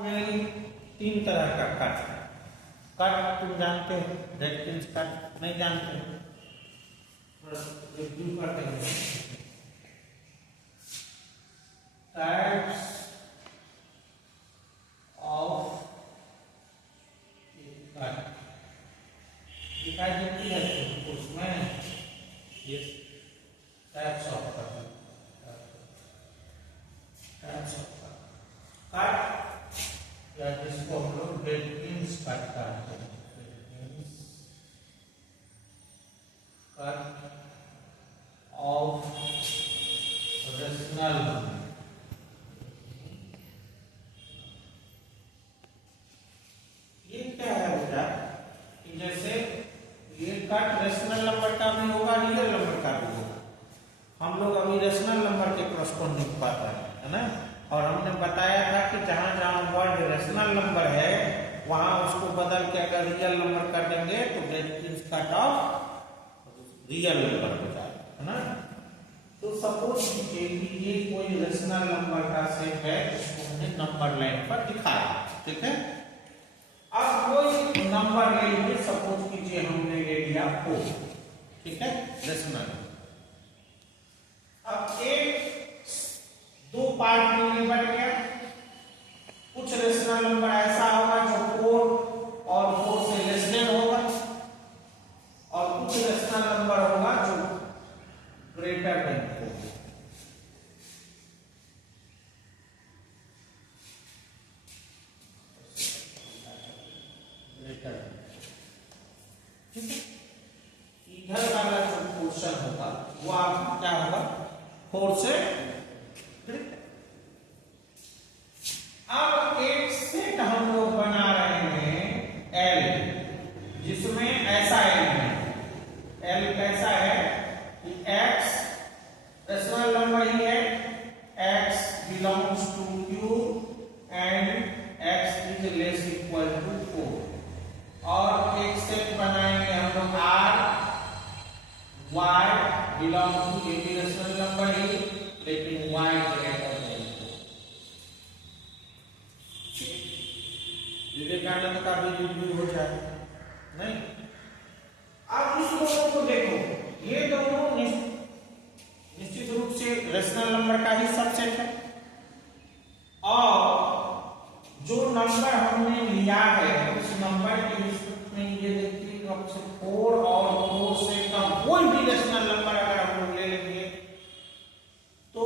में तीन तरह का कट है। कट तुम जानते हो, रेक्टेंस कट नहीं जानते हो, रिव्यू करते हैं। टाइप्स ऑफ कट दिखाई देती है उसमें, ये types of cut, types of cut या जिसको हम लोग रेक्टेंस कट कहते हैं। कट ऑफ रेशनल, ये क्या है बेटा कि जैसे ये कट रेशनल नंबर का भी होगा, रियल नंबर का भी होगा। हम लोग अभी रेशनल नंबर के कॉरेस्पॉन्डिंग पढ़ रहे हैं, है ना। और हमने बताया था कि जहां जहां वर्ड रेशनल नंबर है वहां उसको बदल के अगर रियल नंबर कर देंगे तो reactance cut off real number हो जाएगा, है ना। तो सपोज कीजिए कि ये कोई रेशनल नंबर का सेट है जिसको हमने नंबर लाइन पर दिखाया, ठीक है। अब कोई नंबर ले लीजिए, सपोज कीजिए हमने ले लिया 4, ठीक है, रेशनल। अब एक दो पार्ट में बन गया। कुछ रेशनल नंबर ऐसा होगा जो 4 और 4 से लेस देन होगा, और कुछ रेशनल नंबर होगा जो ग्रेटर देन 4। ग्रेटर, ठीक है। इधर वाला जो पोर्शन होगा वो आपका क्या होगा, 4 से। अब एक सेट हम लोग बना रहे हैं L, जिसमें ऐसा L है। L कैसा है कि X रेशनल नंबर ही है, X belongs to Q and X is less equal to 4। और एक सेट बनाएंगे हम लोग R, Y बिलोंग टू, ये भी रेशनल नंबर ही लेकिन Y ग्रेटर देन 4। विवेकानंद का भी रिव्यू हो जाए नहीं। अब इस दोनों को देखो, ये दोनों निश्चित रूप से रेशनल नंबर का ही सबसेट है। और जो नंबर हमने लिया है उस नंबर के रिस्पेक्ट में ये देखिए कम से 4 और 4 से कम कोई भी रेशनल नंबर अगर हम लोग ले लेंगे तो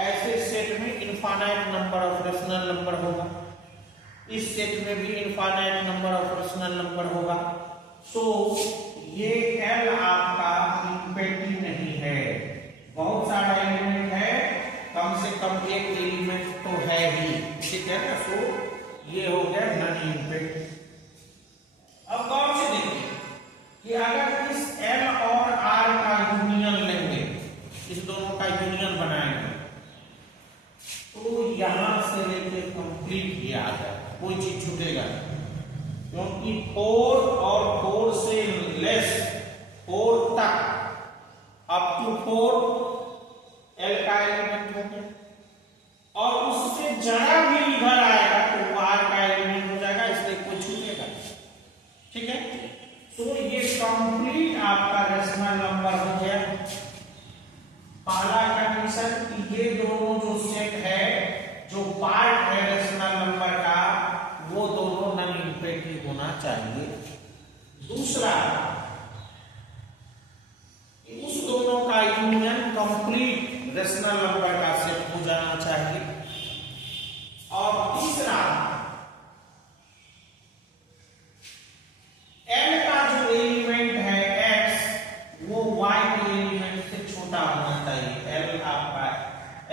ऐसे सेट में infinite number of rational number होगा। इस सेट में भी infinite number of rational number होगा। सो ये L आपका इनफिनिटी नहीं है, बहुत सारा एलिमेंट है, कम से कम एक एलिमेंट तो है ही, ठीक है ना। सो ये हो गया नॉन इनफिनिटी। अब गौर से देखिए कि अगर इस L और R का यूनियन लेंगे, इस दोनों का यूनियन बनाएंगे तो यहां से लेके कंप्लीट ही आ जाए, कोई चीज छूटेगा, क्योंकि 4 और 4 से लेस 4 तक अप टू 4 L का एलिमेंट हो गया, और उससे जरा भी इधर आएगा तो वो R का एलिमेंट हो जाएगा, इसलिए कोई छूटेगा, ठीक है। तो ये कंप्लीट आपका रेशनल नंबर हो गया। पहला कंडीशन कि ये दोनों जो सेट है, जो पार्ट है रेशनल नंबर का, वो दोनों नॉन इनफिनिटी होना चाहिए। दूसरा, उस दोनों का यूनियन कंप्लीट रेशनल नंबर का सेट हो जाना चाहिए। और तीसरा, L का जो एलिमेंट है X, वो Y के एलिमेंट से छोटा होना चाहिए। L आपका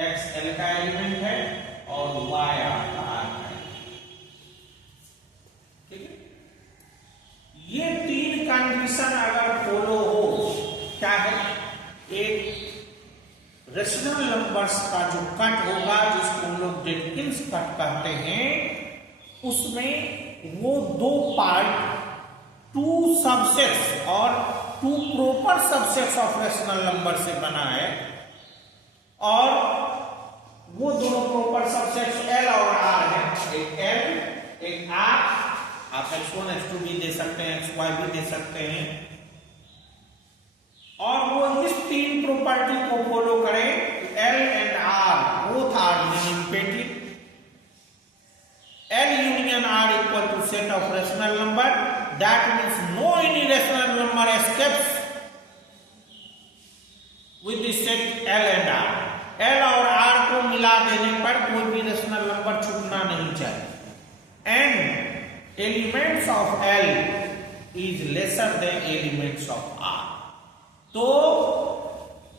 X L का एलिमेंट है और Y आपका R का एलिमेंट, ठीक है। ये तीन कंडीशन अगर फॉलो हो, क्या है, एक रेशनल नंबर्स का जो कट होगा जिसको हम लोग जेनकिंस कट कहते हैं, उसमें वो दो पार्ट, 2 सबसेट्स और 2 proper subsets of rational number से बना है, और वो दोनों प्रॉपर सबसेट्स L और R है। एक आप x1 x2 भी दे सकते हैं, xy भी दे सकते हैं, और वो इस तीन प्रॉपर्टी को फॉलो करें। L and R both are non-imperative. L union R equal to set of rational number. That means no any rational number escapes with the set L and R. L और R को मिला देने पर कोई भी rational number छूटना नहीं चाहिए। And elements of L is lesser than elements of R. तो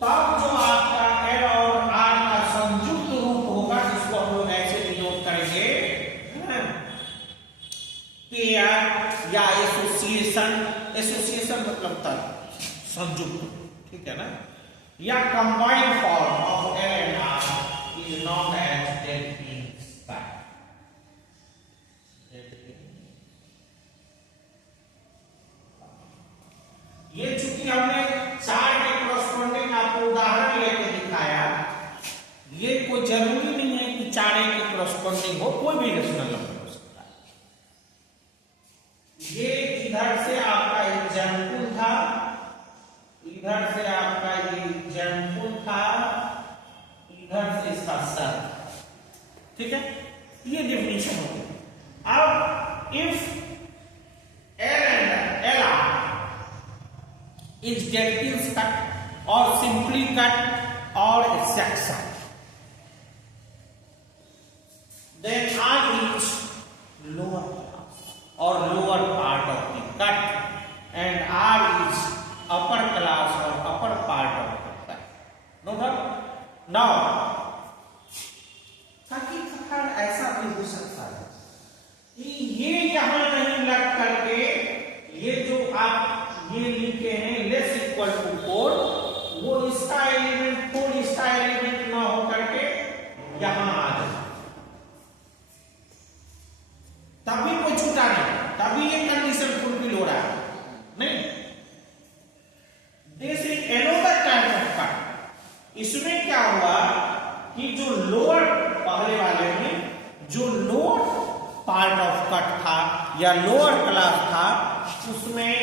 तब जो आपका L और R का संयुक्त रूप होगा, जिसको हम लोग ऐसे डिनोट करेंगे पेयर या एसोसिएशन। एसोसिएशन मतलब तर्क, संयुक्त, ठीक है ना, या combined form of L and R is non as dead means that. ये चूंकि हमने चार के करस्पॉन्डिंग आपको उदाहरण लेके दिखाया, ये कोई जरूरी नहीं है कि चार के करस्पॉन्डिंग हो, कोई भी रेशनल नंबर हो सकता है। ये इधर से आपका एग्जाम्पल था, इधर से आपका ये एग्जाम्पल था, इधर से इसका सर, ठीक है, ये डेफिनेशन हो गई। अब if is Jacob's cut or simply cut or section, then R is lower class or lower part of the cut and R is upper class or upper part of the cut. No doubt. Now ताकि ऐसा भी हो सकता है कि ये यहां नहीं लग करके ये जो आप ये लिखे हैं लेस इक्वल टू 4, वो इसका एलिमेंट 4 इसका एलिमेंट ना हो करके यहां आ जाए, तभी कोई छूटा नहीं, तभी ये कंडीशन फुलफिल हो रहा है। नहीं, this is another type of cut. इसमें क्या हुआ कि जो लोअर, पहले वाले में जो लोअर पार्ट ऑफ कट था या लोअर क्लास था, उसमें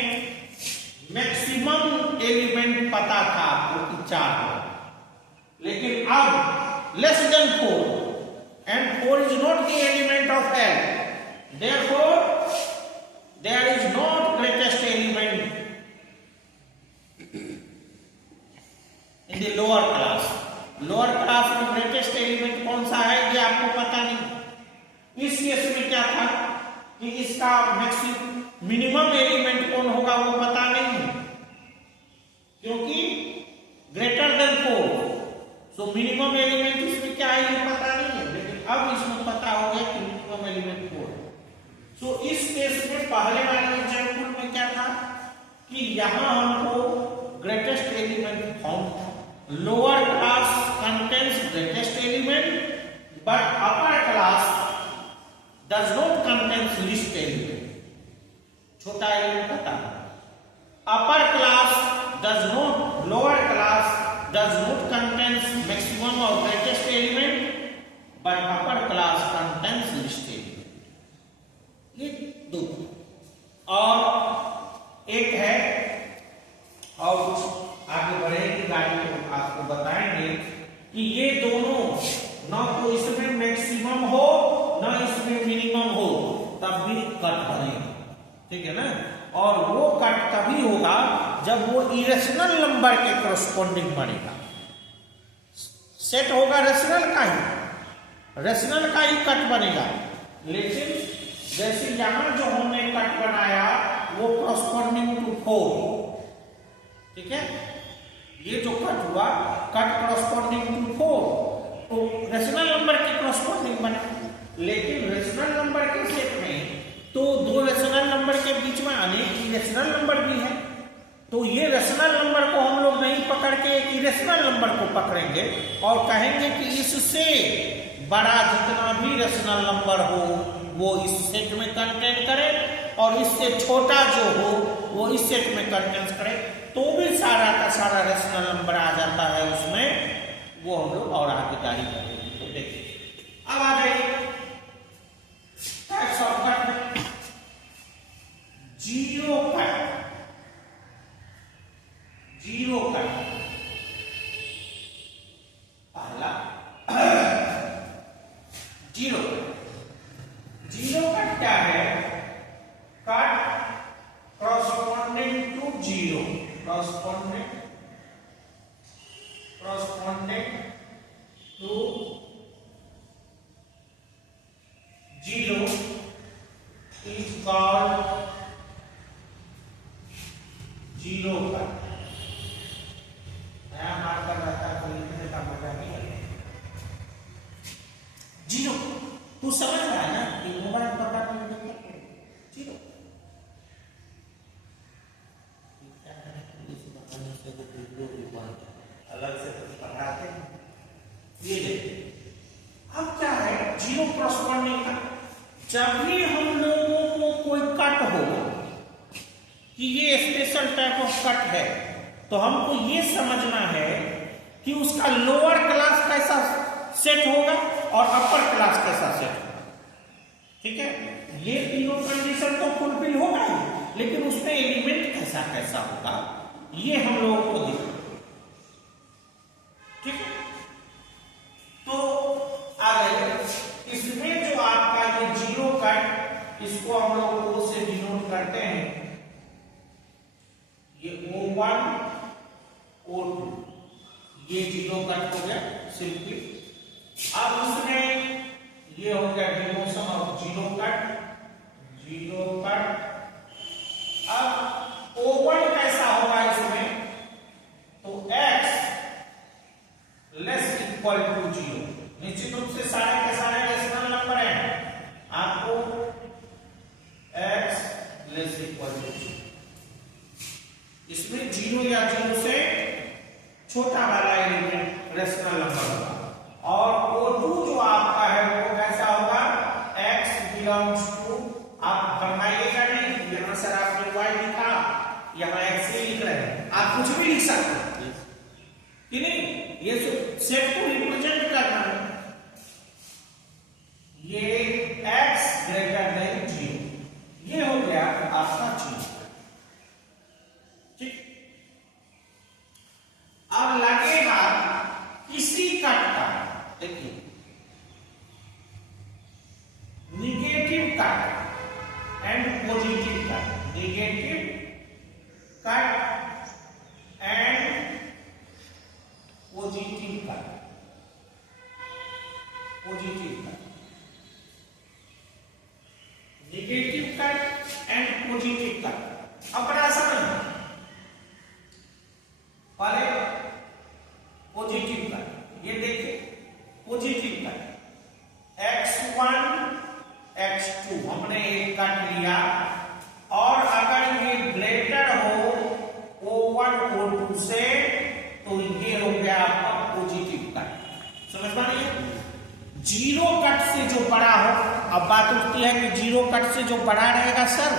मैक्सिमम एलिमेंट पता था आपको कि 4 हो, लेकिन अब less than 4 and 4 is not the element of L, therefore there is not greatest element in the lower class. Lower class में ग्रेटेस्ट एलिमेंट कौन सा है ये आपको पता नहीं। इस केस में क्या था कि इसका मैक्सिमम मिनिमम एलिमेंट कौन होगा वो पता नहीं, क्योंकि greater than 4, so minimum element इसमें क्या है ये पता नहीं है, लेकिन अब इसमें पता हो गया कि मिनिमम एलिमेंट 4 है। सो इस केस में पहले वाले एग्जांपल में क्या था कि यहां हमको ग्रेटेस्ट एलिमेंट फाउंड था। Lower class contains greatest element but upper class does not contains least element. छोटा एलिमेंट पता, upper class does not, lower class does not contains maximum और greatest element but upper class contains least element. ये दो, और एक है और कुछ आगे बढ़ेगी गाड़ी तो आपको बताएंगे कि ये दोनों ना तो इसमें मैक्सिमम हो ना इसमें मिनिमम हो, तब भी कट बनेगा, ठीक है ना। और वो कट तभी होगा जब वो इरेशनल नंबर के करस्पॉन्डिंग बनेगा। सेट होगा रेशनल का ही, रेशनल का ही कट बनेगा, लेकिन जैसे यहां जो हमने कट बनाया वो करस्पॉन्डिंग टू 4, ठीक है, ये जो कट हुआ कट करस्पॉन्डिंग टू 4, तो रेशनल नंबर के करस्पॉन्डिंग बना। लेकिन रेशनल नंबर के सेट में तो दो रेशनल नंबर के बीच में अनेक इरेशनल नंबर भी है, तो ये रेशनल नंबर को हम लोग नहीं पकड़ के एक इरेशनल नंबर को पकड़ेंगे और कहेंगे कि इससे बड़ा जितना भी रेशनल नंबर हो वो इस सेट में कंटेंट करे और इससे छोटा जो हो वो इस सेट में कंटेंट करे, तो भी सारा का सारा रेशनल नंबर आ जाता है उसमें। वो हम लोग और आगे जारी करेंगे। तो देखिए अब आ जाइए types of cut. Zero cut क्या है? Cut corresponding to zero, corresponding to zero is called zero cut. नया मार्कर रहता है तो लिखने का मजा नहीं है। जीरो तू समझ रहा है ना कि मोबाइल पकड़ा नहीं जीरो अलग से पढ़ाते हैं। ये देखिए अब क्या है जीरो कॉरस्पॉन्डिंग का। जब भी हम लोगों को कोई कट हो कि ये स्पेशल टाइप ऑफ कट है तो हमको ये समझना है कि उसका लोअर क्लास कैसा सेट होगा और अपर क्लास कैसा सेट होगा। ठीक है, ये तीनों कंडीशन तो फुलफिल होगा ही, लेकिन उसमें एलिमेंट कैसा कैसा होगा ये हम लोगों को देखना। ठीक है, तो आगे इसमें जो आपका ये जीरो कट, इसको हम लोग O से डिनोट करते हैं। ये O1 O2 ये जीरो कट हो गया सिंपली। अब उसमें ये हो गया demotion of zero cut, zero cut. अब O1 कैसा होगा इसमें? तो x less equal to zero. निश्चित रूप से सारे के सारे रेशनल नंबर हैं, आपको x less equal to zero. इसमें जीरो या जीरो से छोटा वाला एलिमेंट रेशनल नंबर होगा। और O2 जो आपका है वो कैसा होगा? x बिलोंग्स टू, आप बनाइएगा नहीं, यहां सर आपने y लिखा, यहां x लिख रहे हैं, आप कुछ भी लिख सकते हैं कि नहीं, ये सेट को रिप्रेजेंट करना है। ये x ग्रेटर देन जीरो, ये हो गया आपका जीरो। ठीक, अब लगेगा किसी कट का, देखिए negative cut and positive cut, negative cut and positive cut, positive cut, negative cut and positive cut. अब बड़ा समझ पहले पॉजिटिव कट, ये देखिए पॉजिटिव कट x1 x2 हमने एक कट लिया, और अगर ये ग्रेटर हो O1 O2 से तो ये हो गया आपका पॉजिटिव कट। समझ पा रही है? जीरो कट से जो बड़ा हो, अब बात उठती है कि जीरो कट से जो बड़ा रहेगा सर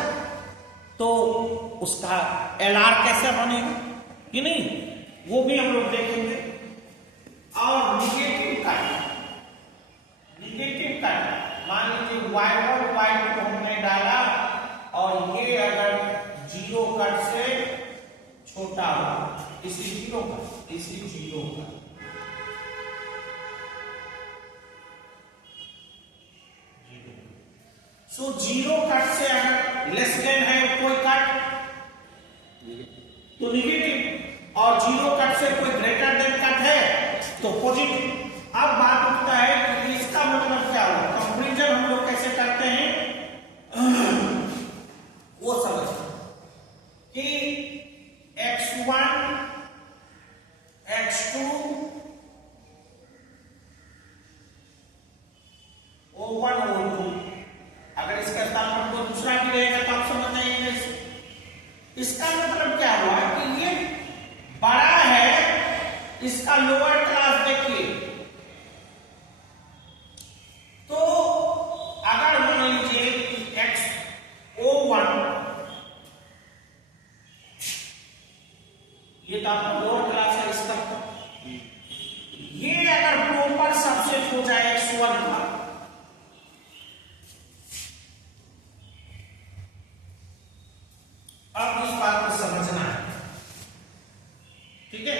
तो उसका LR कैसे बनेगा कि नहीं, वो भी हम लोग देखेंगे। और निगेटिव कट, निगेटिव कट मान लीजिए y1 y2 हमने डाला और ये अगर जीरो कट से छोटा हो, इसी जीरो का, इसी जीरो का, सो जीरो कट से अगर लेस देन है कोई कट तो निगेटिव, और जीरो कट से कोई ग्रेटर देन कट है तो पॉजिटिव। अब बात उठता है कि इसका मतलब क्या होगा, कंपैरिजन हम लोग कैसे करते हैं वो समझते कि x1 x2 O1 O2, अगर इसका स्थान को दूसरा भी रहेगा तो आप समझ जाएंगे। इसका मतलब क्या हुआ कि ये बड़ा है, इसका लोअर क्लास देखिए, तो अगर मान लीजिए कि x O1 ये तो आपका लोअर क्लास है, इसका ये अगर प्रॉपर सबसेट हो जाए x1 का, अब इस बात को समझना है। ठीक है,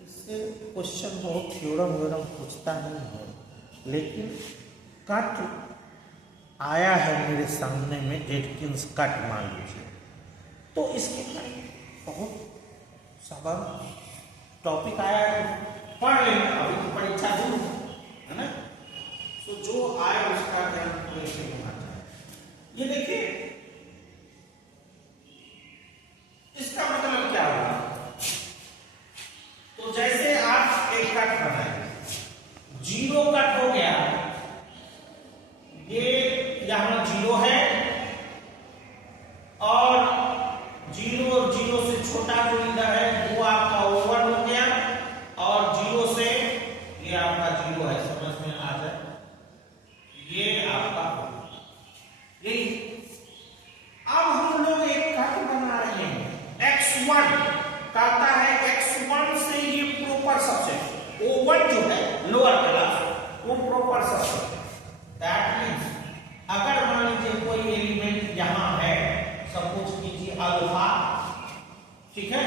इससे क्वेश्चन बहुत थ्योरम पूछता नहीं है, लेकिन कट आया है मेरे सामने में एटकिंस कट मान लीजिए, तो इसके लिए बहुत सवाल टॉपिक आया है, पढ़ लेंगे, अभी तो परीक्षा दूर है ना, तो जो आए उसका ज्ञान कैसे होना चाहिए। ये देखिए इसका मतलब क्या हुआ, तो जैसे आप एक कट बनाए, जीरो कट हो गया, ये यहां जीरो है और जीरो और जीरो से छोटा जो इधर है वो आपका ओवर हो गया, और जीरो से ये आपका जीरो है, समझ में आ जाए, ये आपका यही। अब हम लोग एक कट बना रहे हैं x1, कहता है x1 से ये प्रॉपर सबसेट, O1 जो है लोअर क्लास वो प्रॉपर सबसेट। दैट मींस अगर मान लीजिए कोई एलिमेंट यहां है, सपोज कीजिए अल्फा, ठीक है,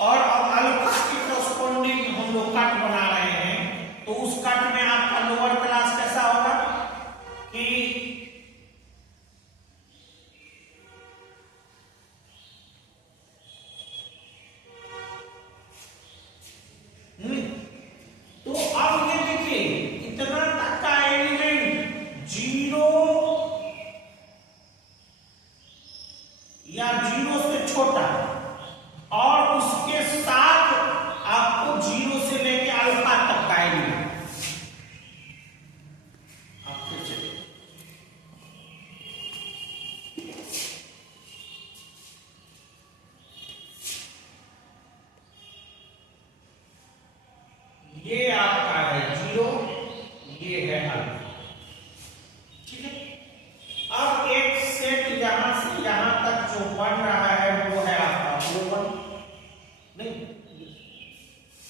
और अब अल्फा की कॉरस्पॉन्डिंग हम लोग कट बना रहे हैं, तो उस कट में आपका लोअर क्लास कैसा होगा कि तो अब ये देखिए इतना तक का एलिमेंट जीरो या जीरो से छोटा, और उसके साथ आपको जीरो से लेके अल्फा तक का एलिमेंट आपके चलिए, ये आपका है जीरो, ये है अल्फा, ठीक है। अब एक सेट यहां से यहां तक जो बन रहा है वो है आपका O1, नहीं,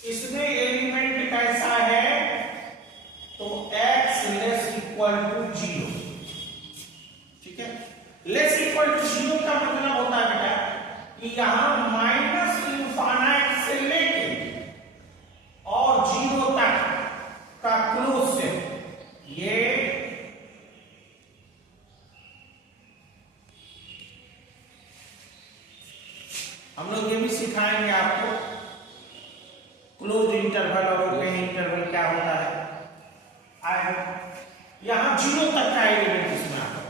इसमें एलिमेंट कैसा है, तो x less equal to zero, ठीक है। लेस इक्वल टू जीरो का मतलब होता है बेटा कि यहां माइनस इनफाइनाइट से लेके और जीरो तक का क्लोज से, ये हम लोग ये भी सिखाएंगे आपको क्लोज इंटरवल और ओपन इंटरवल क्या होता है। यहां जीरो तक का एलिमेंट इसमें आता है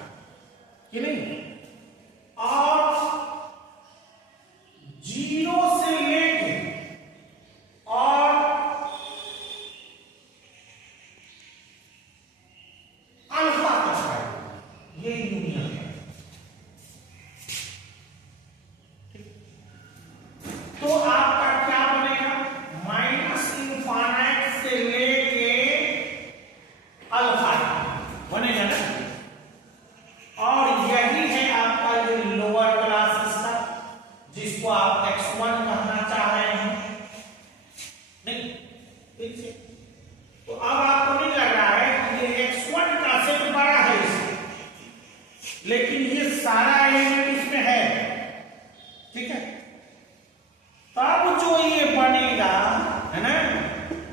कि नहीं, और जीरो से लेके और अल्फा तक का ये यूनियन है। तो आपका क्या बनेगा, माइनस इनफाइनाइट से लेके अल्फा बनेगा ना, और यही है आपका ये लोअर क्लास इसका, जिसको आप x1 कहना चाह रहे हैं, नहीं, ठीक है। तो अब आपको नहीं लग रहा है कि ये x1 का सेट बड़ा है इससे, लेकिन ये सारा एलिमेंट इसमें है, ठीक है। तब जो ये बनेगा है ना,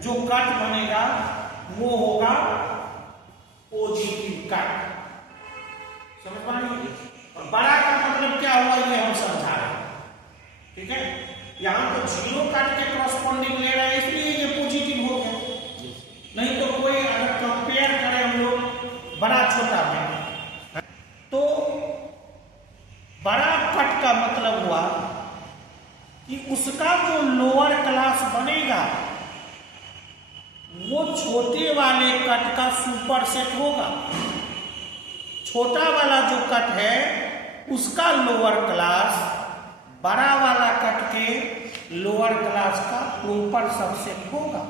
जो कट बनेगा वो होगा पॉजिटिव कट, समझ पा रहे हैं। और बड़ा का मतलब क्या हुआ ये हम समझा रहे हैं, ठीक है। यहां तो जीरो कट के कॉरस्पॉन्डिंग ले रहे हैं, इसलिए ये पॉजिटिव हो गया, नहीं तो कोई अगर कंपेयर करें हम लोग बड़ा छोटा में, तो बड़ा कट का मतलब हुआ कि उसका जो लोअर क्लास बनेगा वो छोटे वाले कट का सुपर सेट होगा, छोटा वाला जो कट है उसका लोअर क्लास बड़ा वाला कट के लोअर क्लास का प्रॉपर सबसेट होगा,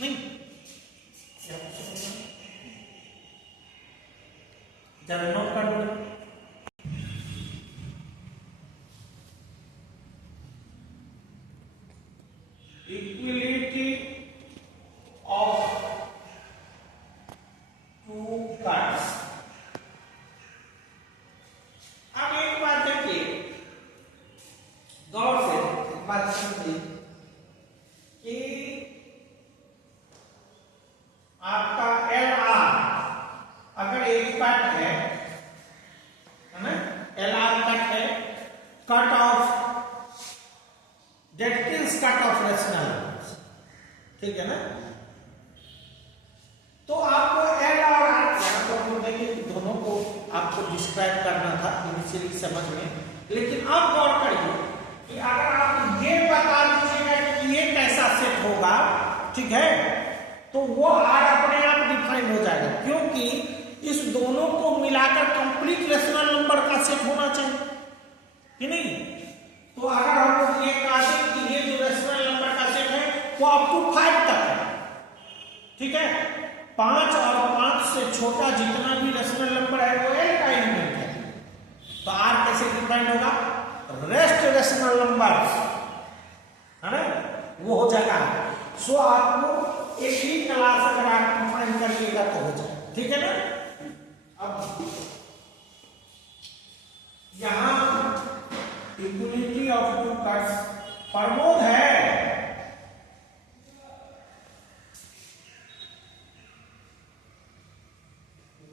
नहीं, जरा नोट कर लो। Equality of two cuts। अब एक बात देखिए, गौर से एक बात समझिए कि आपका डिस्क्राइब करना था इनिशियली समझ में। लेकिन अब गौर करिए कि अगर आप ये बता दीजिएगा कि ये कैसा सेट होगा, ठीक है, तो वो R अपने आप डिफाइन हो जाएगा, क्योंकि इस दोनों को मिलाकर कंप्लीट रेशनल नंबर का सेट होना चाहिए कि नहीं। तो अगर हम लोग ये कहा कि ये जो रेशनल नंबर का सेट है वो अप टू 5 तक है, ठीक है। 5 और 5 से छोटा जितना भी रेशनल नंबर है वो L का एलिमेंट है। तो R कैसे डिफाइन होगा? रेस्ट रेशनल नंबर है ना, वो हो जाएगा। सो आपको एक ही क्लास अगर आप डिफाइन करिएगा तो हो जाए, ठीक है ना। अब यहां इक्वलिटी ऑफ टू कट्स प्रमोद है,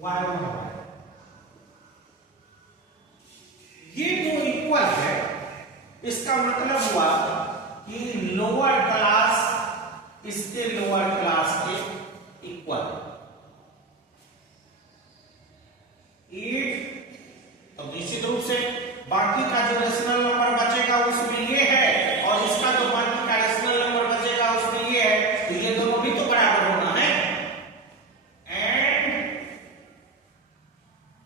y1 ये जो इक्वल है इसका मतलब हुआ कि लोअर क्लास इसके लोअर क्लास के इक्वल। 8 तो निश्चित रूप से बाकी का जो रेशनल नंबर बचेगा उसमें ये है, और इसका जो बाकी का रेशनल नंबर बचेगा उसमें ये है, तो ये दोनों भी तो बराबर होना है। एंड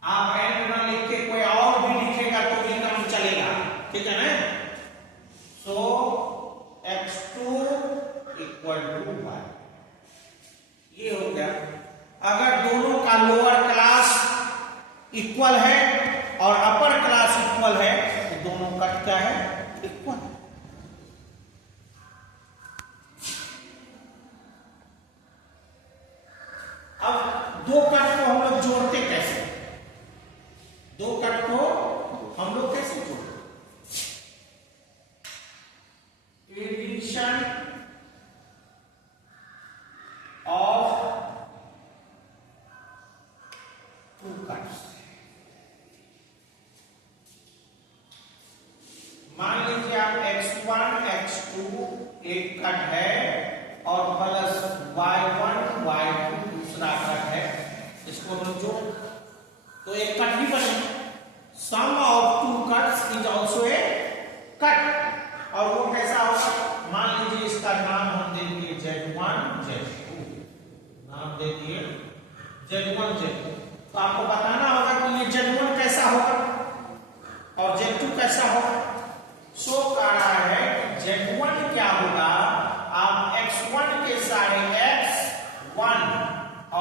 आप एंड ना लिख के कोई और भी लिखेगा तो भी काम चलेगा, ठीक है ना। सो x2 इक्वल टू y, ये हो गया। अगर दोनों का लोअर क्लास इक्वल है और अपर क्लास इक्वल है तो दोनों का क्या है? इक्वल। अब दो कट को हम लोग जोड़ते कैसे? दो कट को हम लोग कैसे जोड़ते? Addition of two cuts. मान लीजिए आप x1 x2 एक कट है और प्लस y1 y2 दूसरा कट है, इसको हम जोड़ तो एक कट ही बनेगा। Sum of two cuts is also a cut. और वो कैसा होगा? मान लीजिए इसका नाम हम दे दिए z1 z2, नाम दे दिए z1 z2। तो आपको बताना होगा कि ये z1 कैसा होगा और z2 कैसा होगा। सो कह रहा है कि z1 क्या होगा? आप x1 के सारे x1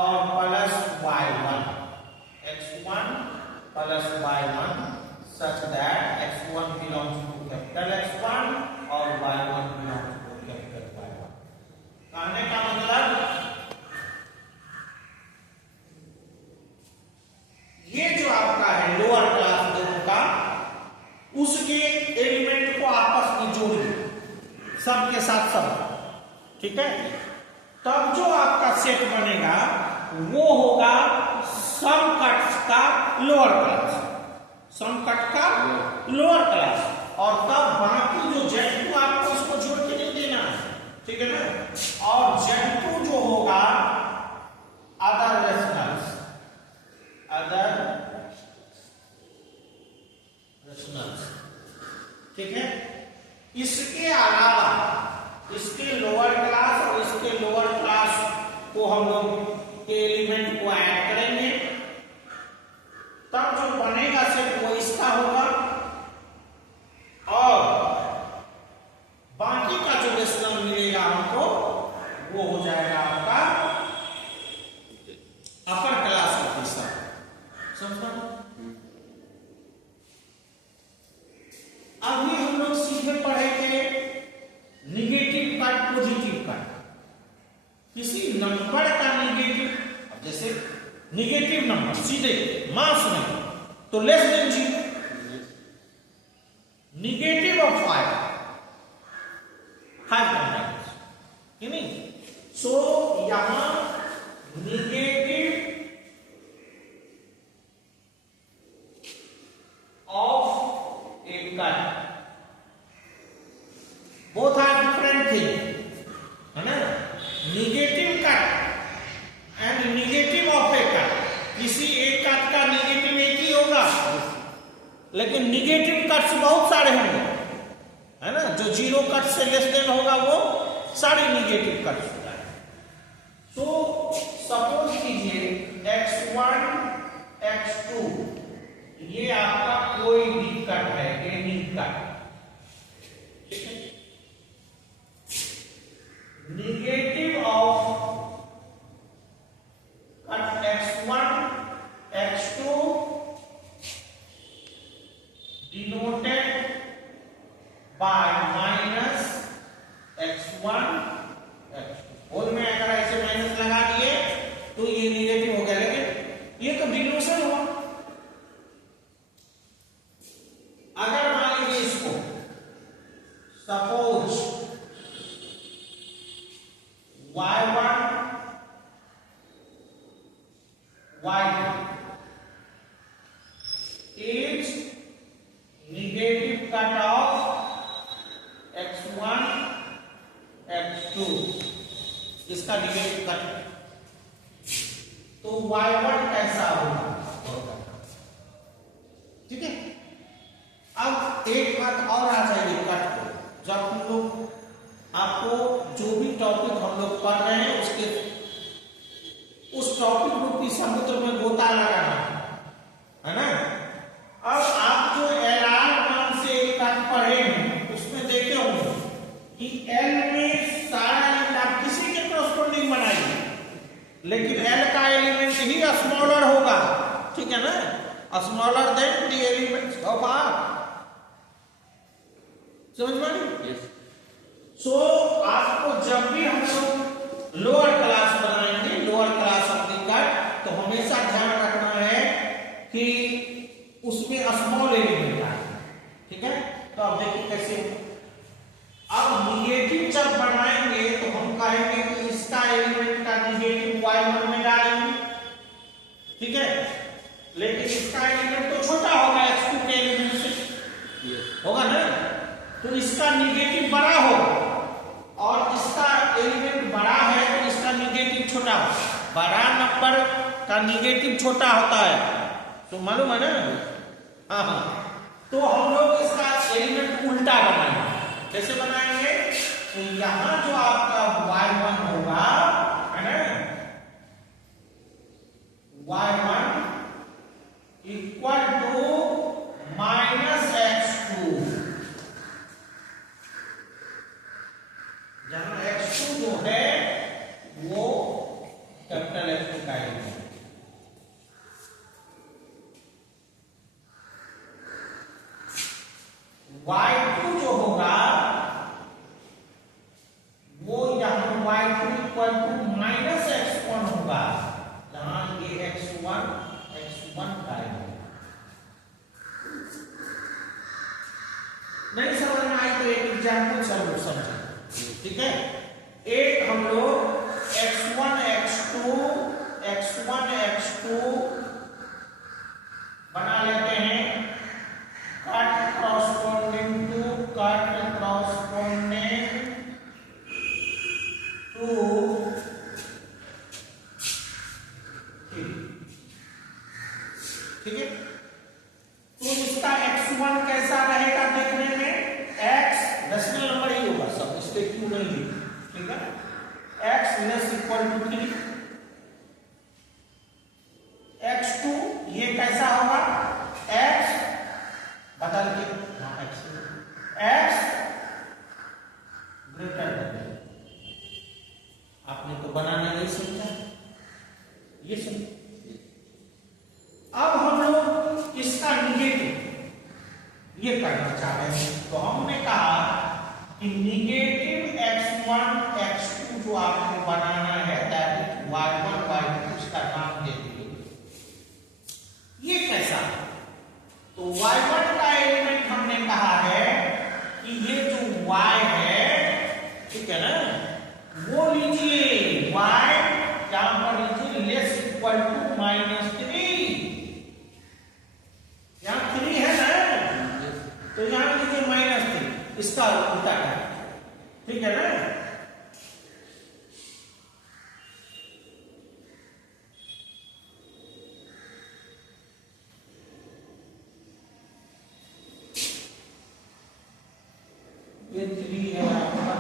और plus y1, x1 plus y1 such that x1 belongs to capital X1 और y1 belongs to capital Y1। कहने का मतलब ये जो आपका है लोअर क्लास दोनों का, उसके एलिमेंट को आपस में जोड़िए सबके साथ सब, ठीक है। तब जो आपका सेट बनेगा वो होगा सम कट्स का लोअर क्लास, सम कट का लोअर क्लास। और तब बाकी जो z2 आपको इसको जोड़ के नहीं देना है, ठीक है ना। और z2 जो होगा अदर रेशनल्स, अदर रेशनल्स, ठीक है। इसके अलावा इसके लोअर क्लास और इसके लोअर क्लास को हम लोग के एलिमेंट को ऐड करेंगे, तब जो बनेगा सेट वो इसका होगा। और बाकी का जो रेशनल मिलेगा हमको वो हो जाएगा आपका अपर क्लास का हिस्सा। समझा? अभी हम लोग सीधे पढ़ेंगे निगेटिव कट, पॉजिटिव कट। किसी नंबर का निगेटिव, जैसे निगेटिव नंबर सीधे मास में तो लेस देन 0, निगेटिव ऑफ 5 है नहीं। सो यहां negative of a cut, both are different thing, है ना। Negative cut and negative of a cut, किसी एक कट का निगेटिव एक ही होगा लेकिन निगेटिव कट्स बहुत सारे होंगे, है ना। जो जीरो कट से लेस देन होगा वो सारे निगेटिव कट्स होता है। तो सपोज कीजिए x1 x2 ये आपका कोई भी कट है, any cut, negative of cut x1 x2 denoted by minus x1 x2। और में अगर ऐसे माइनस लगा दिए तो ये निगेटिव हो गया, लेकिन ये तो डिनोशन हुआ। अगर मान लीजिए इसको suppose y1 y2 is negative cut of x1 x2, इसका निगेटिव कट, तो y1 कैसा होगा, ठीक है। अब एक बात और आ जाएगी कट को, जब हम लोग आपको जो भी टॉपिक हम लोग पढ़ रहे हैं उसके उस टॉपिक रूपी समुद्र में गोता लगाना है ना। अब आप जो LR मान से कट पढ़े हैं उसमें देखे होंगे कि L में सारा एलिमेंट आप किसी के कॉरस्पॉन्डिंग बनाइए, लेकिन L का एलिमेंट ही स्मॉलर होगा, ठीक है ना, smaller than the elements of R। समझ में आई? सो आपको जब भी हम लोग लोअर क्लास बनाएंगे, lower class of the cut, तो हमेशा ध्यान रखना है कि उसमें स्मॉल एलिमेंट आए, ठीक है। तो अब देखिए कैसे, अब निगेटिव जब बनाएंगे तो हम कहेंगे कि इसका एलिमेंट का निगेटिव y1 में डालेंगे, ठीक है, लेकिन इसका एलिमेंट तो छोटा होगा x2 के एलिमेंट से, होगा ना, तो इसका निगेटिव बड़ा होगा और इसका एलिमेंट बड़ा है तो इसका निगेटिव छोटा हो। बड़ा नंबर का निगेटिव छोटा होता है, तो मालूम है ना। हाँ, तो हम लोग इसका एलिमेंट उल्टा बनाएंगे। कैसे बनाएंगे? तो यहां जो आपका y1 होगा, है ना, y1 equal to minus x2, जहां x2 जो है वो कैपिटल X2 का एलिमेंट, y2 जो होगा वो यहां y2 equal to minus x1 होगा, जहां ये x1 का एलिमेंट। नहीं समझ में आई तो एक एग्जाम्पल जरूर समझें, ठीक है। एक हम लोग x1 x2 बना लेते हैं, कट कॉरस्पॉन्डिंग टू ठीक है। तो इसका x1 कैसा रहेगा देखने में, x डेसिमल नंबर ही होगा सब, इसके क्यों नहीं, ठीक है। x less equal to 3, x2 ये कैसा होगा, x बदल के x ग्रेटर देन, आपने तो बनाना नहीं समझा, ये समझ। अब हम लोग इसका निगेटिव ये करना चाहते हैं, तो हमने कहा कि निगेटिव x1 x2 जो आपको बनाना है, दैट इज y1 y2, इसका नाम दे दीजिए। ये कैसा, तो y1 का एलिमेंट हमने कहा है कि ये जो y है, ठीक है ना, वो लीजिए y यहां पर लीजिए लेस इक्वल टू -3, यहां 3 है ना, तो यहां लीजिए -3, इसका उल्टा है, ठीक है ना। 3 है आपका।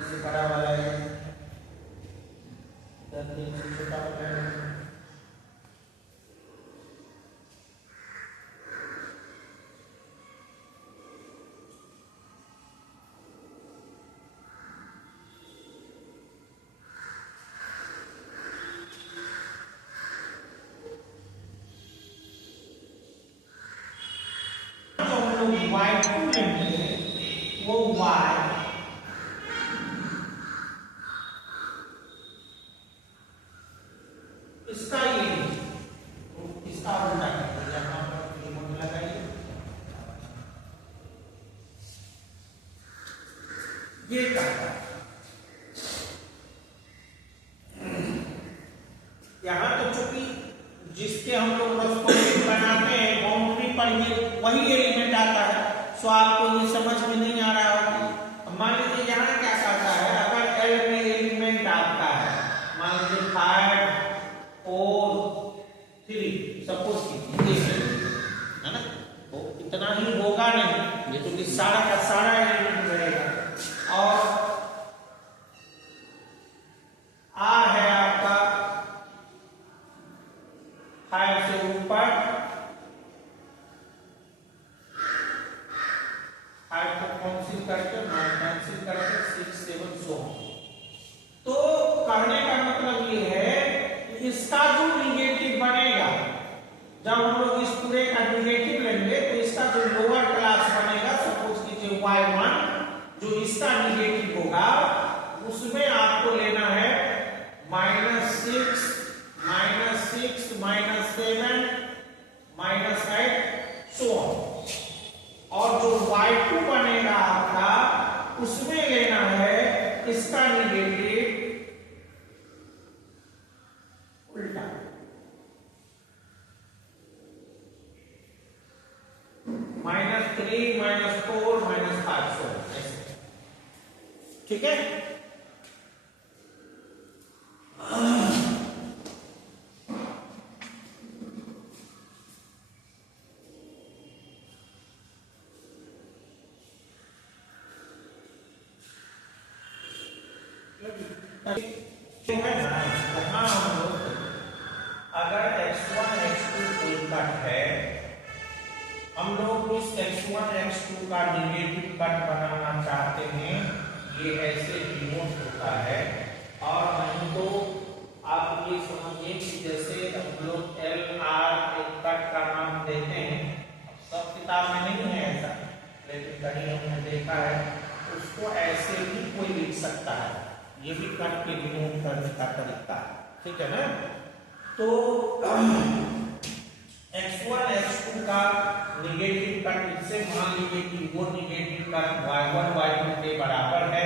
से बड़ा वाला है, 3 से छोटा वाला है। y2 लेंगे वो y इसका ये इसका उल्टा है, यहाँ पर रिमोट लगाइए, ये करता है। यहाँ तो चूंकि जिसके हम लोग कॉरस्पॉन्डिंग बनाते हैं बाउंड्री पर ये वही एलिमेंट आता है, सो आपको ये समझ में नहीं आ रहा होगा। मान लीजिए यहाँ क्या करता है, अगर एल में एलिमेंट आपका है, मान लीजिए 5 4 3 सपोज कीजिए, है ना, तो इतना ही होगा नहीं, ये तो सारा का सारा एलिमेंट रहेगा। और आ है आपका 5 से ऊपर, 5 को कैंसिल करके 6 7 100। तो कहने का मतलब ये है कि इसका जो निगेटिव बनेगा, जब हम लोग इस पूरे का निगेटिव लेंगे तो इसका जो लोअर क्लास बनेगा, सपोज कीजिए y1, जो इसका निगेटिव होगा उसमें आपको लेना है -6 -6 -7 -8 सो ऑन। और जो y2 बनेगा आपका, उसमें लेना है इसका निगेटिव उल्टा, -3 -4 -5 सो ऐसे, ठीक है। अगर x1 x2 फुल कट है, हम लोग इस x1 x2 का निगेटिव कट बनाना चाहते हैं, ये ऐसे डिनोट होता है। और नहीं तो आप ये समझिए कि जैसे हम लोग LR एक कट का नाम देते हैं, सब किताब में नहीं है ऐसा, लेकिन कहीं हमने देखा है, उसको ऐसे भी कोई लिख सकता है, ये भी कट के डिनोट करने का तरीका है, ठीक है ना। तो x1 x2 का निगेटिव कट, इससे मान लीजिए कि वो निगेटिव कट y1 y2 के बराबर है,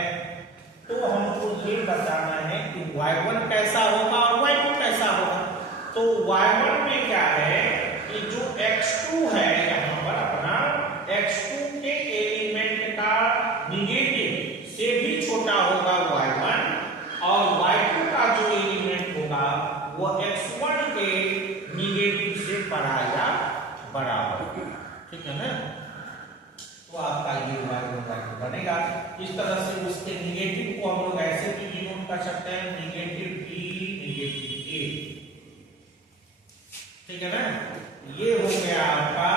तो हमको ये बताना है कि y1 कैसा होगा और y2 कैसा होगा। तो y1 में क्या है कि जो x2 है यहाँ पर अपना, x2 के एलिमेंट का निगेटिव से भी छोटा होगा y1, और y2 का जो एलिमेंट होगा वो x1 के निगेटिव से बड़ा या बराबर, ठीक है ना। तो आपका ये y1 बनेगा। इस तरह से उसके निगेटिव को हम लोग ऐसे भी डिनोट कर सकते हैं, -b -a, ठीक है ना। ये हो गया आपका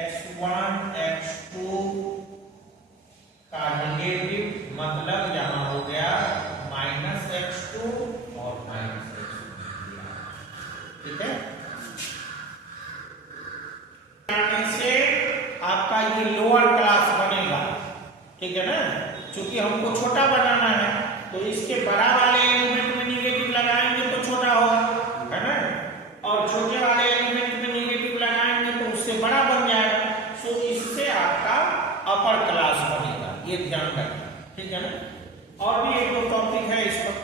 x1 x2 का निगेटिव, मतलब यहां हो गया -x2 और -x2, ठीक है। से आपका ये लोअर क्लास बनेगा, ठीक है ना। चूंकि हमको छोटा बनाना है, तो इसके बड़ा वाले एलिमेंट में निगेटिव लगाएंगे तो छोटा होगा, है ना, और छोटे वाले एलिमेंट में निगेटिव लगाएंगे तो उससे बड़ा बन जाएगा। सो इससे आपका अपर क्लास बनेगा, ये ध्यान रखना, ठीक है ना। और भी एक दो टॉपिक है इस पर